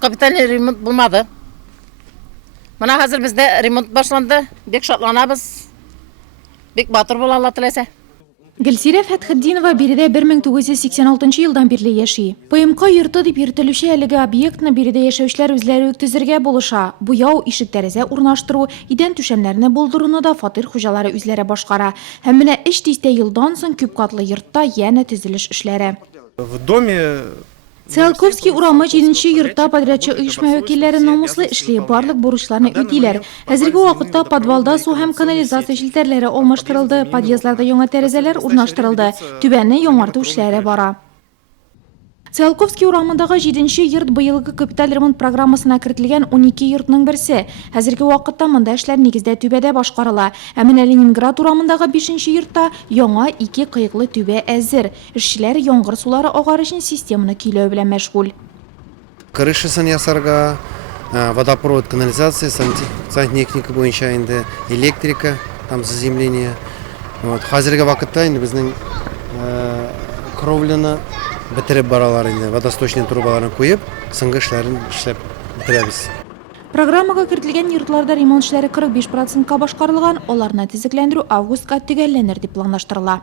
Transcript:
Капитальный ремонт булмады. Мына хәзер бездә ремонт башланды. Бек шатланабыз. Бек батыр була Алла теләсә. Гөлсирә Фәтхетдинова биредә 1986 елдан бирле яши. ПМК йорты дип йөртелүче әлеге объектны биредә яшәүчеләр үзләре үк төзергә булыша. Буяу, ишек тәрәзә урнаштыру, идән түшәмнәрне булдыруны да фатир хуҗалары үзләре башкара. Һәм менә эш тистә елдан соң күп катлы йортта янә төзелеш эшләре. В доме Циолковский урамы 7-нче йортта подрядчы оешма вәкилләре намуслы эшли, барлык бурычларны үтиләр. Хәзерге вакытта подвалда су һәм канализация челтәрләре алмаштырылды, подъездларда яңа тәрәзәләр урнаштырылды, түбәнне яңарту эшләре бара. Циолковский урамындагы 7-нче йорт быелгы капиталь ремонт программасына кертелгән 12 йортның берсе. Хәзерге вакытта монда эшләр нигездә түбәдә башкарыла. Ә менә Ленинград урамындагы 5-нче йортта яңа 2 кыйклы түбә әзер. Эшчеләр яңгыр сулары агар өчен системаны көйләү белән мәшгуль. Крышасын ясарга, водопровод, канализация, сантехника буенча инде электрика, там заземление. Вот. Хәзерге вакытта инде безнең кровляны бетереп баралар инде, водосточный трубаларын куеп, соңгы эшләрен эшләп бетерәбез. Программага кертелгән йортларда ремонт эшләре 45%-ка башкарылган, аларны төзекләндерү августка төгәлләнер дип планлаштырыла.